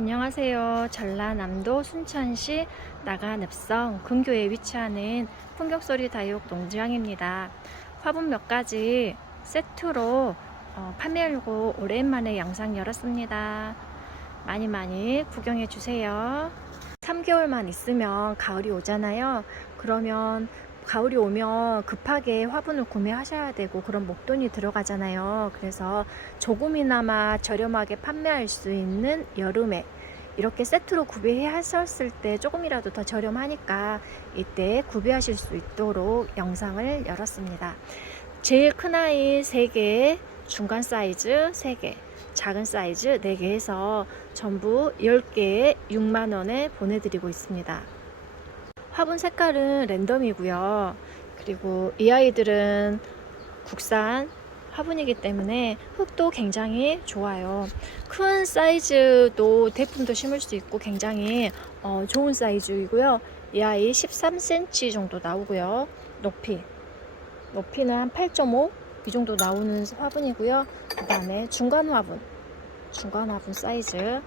안녕하세요. 전라남도 순천시 나가늪성 근교에 위치하는 풍격소리 다육 농장입니다. 화분 몇 가지 세트로 어, 판매하려고 오랜만에 영상 열었습니다. 많이 많이 구경해 주세요. 3개월만 있으면 가을이 오잖아요. 그러면 가을이 오면 급하게 화분을 구매하셔야 되고 그런 목돈이 들어가잖아요. 그래서 조금이나마 저렴하게 판매할 수 있는 여름에 이렇게 세트로 구매하셨을 때 조금이라도 더 저렴하니까 이때 구매하실 수 있도록 영상을 열었습니다. 제일 큰 아이 3개, 중간 사이즈 3개, 작은 사이즈 4개 해서 전부 10개에 6만원에 보내드리고 있습니다. 화분 색깔은 랜덤이고요. 그리고 이 아이들은 국산 화분이기 때문에 흙도 굉장히 좋아요. 큰 사이즈도 대품도 심을 수 있고 굉장히 어, 좋은 사이즈이고요. 이 아이 13cm 정도 나오고요. 높이 높이는 한 8.5 이 정도 나오는 화분이고요. 그 다음에 중간 화분 중간 화분 사이즈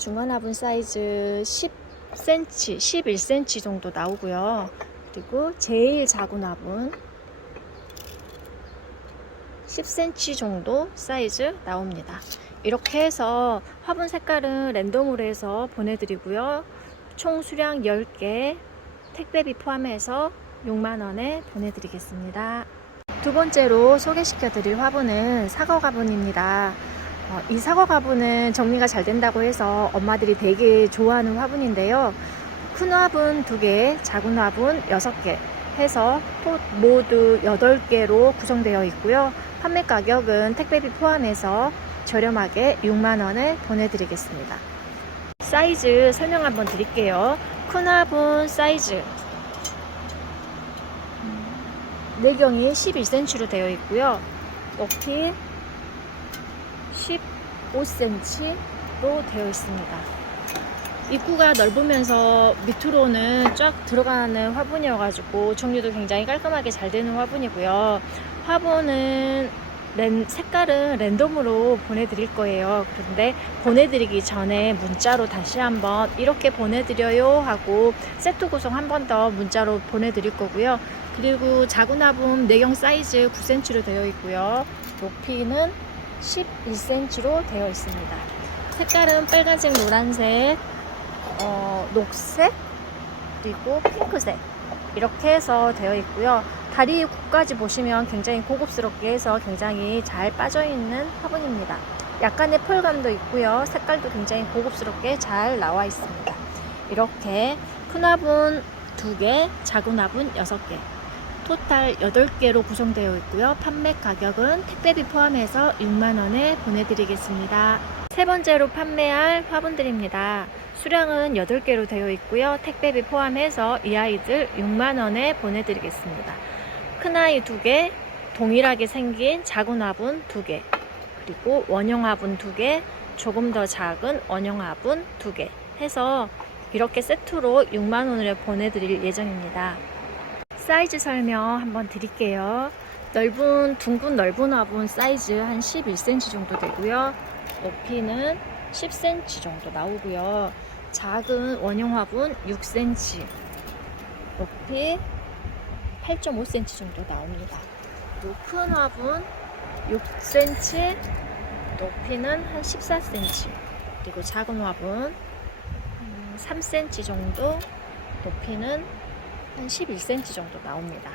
중간 화분 사이즈 10cm, 11cm 정도 나오고요. 그리고 제일 작은 화분 10cm 정도 사이즈 나옵니다. 이렇게 해서 화분 색깔은 랜덤으로 해서 보내드리고요. 총 수량 10개 택배비 포함해서 6만원에 보내드리겠습니다. 두 번째로 소개시켜 드릴 화분은 사과 화분입니다. 어, 이 사과 화분은 정리가 잘 된다고 해서 엄마들이 되게 좋아하는 화분인데요. 큰 화분 2개, 작은 화분 6개 해서 토- 모두 8개로 구성되어 있고요. 판매 가격은 택배비 포함해서 저렴하게 6만원에 보내드리겠습니다. 사이즈 설명 한번 드릴게요. 큰 화분 사이즈 내경이 11cm로 되어 있고요. 높이 15cm로 되어 있습니다. 입구가 넓으면서 밑으로는 쫙 들어가는 화분이어가지고 정리도 굉장히 깔끔하게 잘 되는 화분이고요. 화분은 랜, 색깔은 랜덤으로 보내드릴 거예요. 그런데 보내드리기 전에 문자로 다시 한번 이렇게 보내드려요 하고 세트 구성 한 번 더 문자로 보내드릴 거고요. 그리고 작은 화분 내경 사이즈 9cm로 되어 있고요. 높이는 11cm로 되어 있습니다. 색깔은 빨간색, 노란색, 어, 녹색, 그리고 핑크색 이렇게 해서 되어 있고요. 다리 끝까지 보시면 굉장히 고급스럽게 해서 굉장히 잘 빠져있는 화분입니다. 약간의 펄감도 있고요. 색깔도 굉장히 고급스럽게 잘 나와 있습니다. 이렇게 큰 화분 2개, 작은 화분 6개 토탈 8개로 구성되어 있고요. 판매 가격은 택배비 포함해서 6만원에 보내드리겠습니다. 세 번째로 판매할 화분들입니다. 수량은 8개로 되어 있고요. 택배비 포함해서 이 아이들 6만원에 보내드리겠습니다. 큰 아이 2개, 동일하게 생긴 작은 화분 2개, 그리고 원형 화분 2개, 조금 더 작은 원형 화분 2개 해서 이렇게 세트로 6만원을 보내드릴 예정입니다. 사이즈 설명 한번 드릴게요. 넓은 둥근 넓은 화분 사이즈 한 11cm 정도 되고요. 높이는 10cm 정도 나오고요. 작은 원형 화분 6cm, 높이 8.5cm 정도 나옵니다. 큰 화분 6cm, 높이는 한 14cm. 그리고 작은 화분 음, 3cm 정도, 높이는 한 11cm 정도 나옵니다.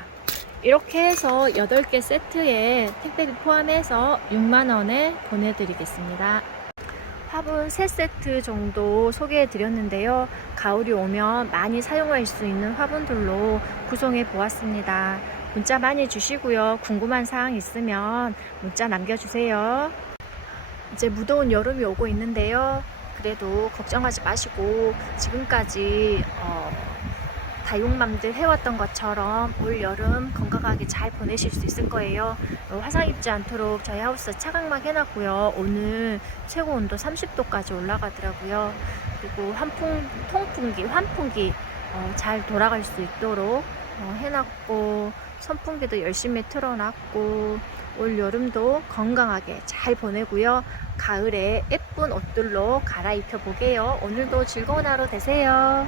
이렇게 해서 8개 세트에 택배비 포함해서 6만원에 보내드리겠습니다. 화분 3세트 정도 소개해 드렸는데요. 가을이 오면 많이 사용할 수 있는 화분들로 구성해 보았습니다. 문자 많이 주시고요. 궁금한 사항 있으면 문자 남겨주세요. 이제 무더운 여름이 오고 있는데요. 그래도 걱정하지 마시고 지금까지 어, 다육맘들 해왔던 것처럼 올 여름 건강하게 잘 보내실 수 있을 거예요. 어, 화상 입지 않도록 저희 하우스 차광막 해놨고요. 오늘 최고 온도 30도까지 올라가더라고요. 그리고 환풍, 통풍기, 환풍기 어, 잘 돌아갈 수 있도록 어, 해놨고 선풍기도 열심히 틀어놨고 올 여름도 건강하게 잘 보내고요. 가을에 예쁜 옷들로 갈아입혀 보게요. 오늘도 즐거운 하루 되세요.